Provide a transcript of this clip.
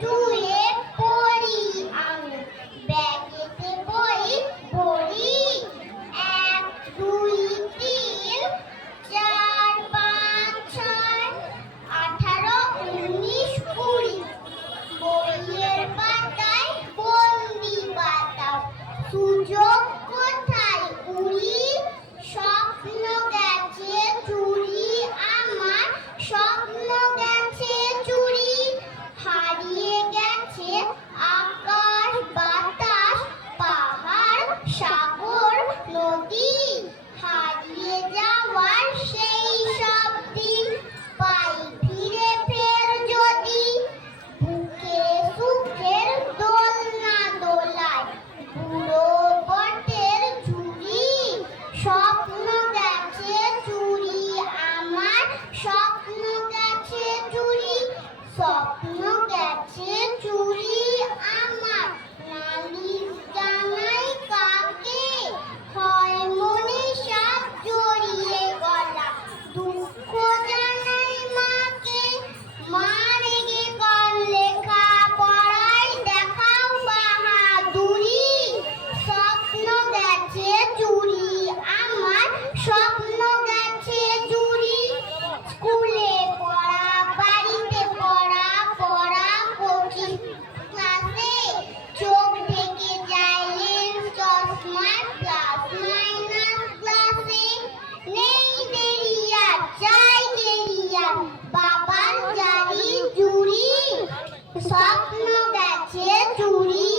টুয়ে পড়ি আমি, ব্যাগেতে বই পড়ি। 1 2 3 4 5 6 18 19 20 বইয়ের পাতায় বন্দি বাতাস, সুযোগ কোথায় উড়ি। স্বপ্ন গেছে চুরি আমার, স্বপ্ন গেছে চুরি। হারিয়ে গেছে আকাশ বাতাস, পাহাড় সাগর নদী। হারিয়ে যাওয়ার সেই সব দিন পাই ফিরে ফের যদি। বুকে সুখের দোলনা দোলায় বুড়ো বটের ঝুড়ি। স্বপ্ন গেছে চুরি আমার, স্বপ্ন গেছে চুরি। স্বপ্ন গেছে চুরি আমার, নালিশ জানাই কাকে। হয় মনে সাপ জড়িয়ে গলা, দুঃখ জানাই মাকে। মা রেগে কর লেখা পড়ায় দেখাও বাহাদুরি। স্বপ্ন গেছে চুরি আমার, স্বপ্ন গেছে চুরি। স্কুলে পড়া বাড়িতে পড়া, পড়া কচি ক্লাসে চোখ ঢেকে যায় লেন্স চশমা, প্লাস মাইনাস ক্লাসে। নেই দেরিয়া চাই কেরিয়া, বাবার জারি জুড়ি। স্বপ্ন গেছে চুরি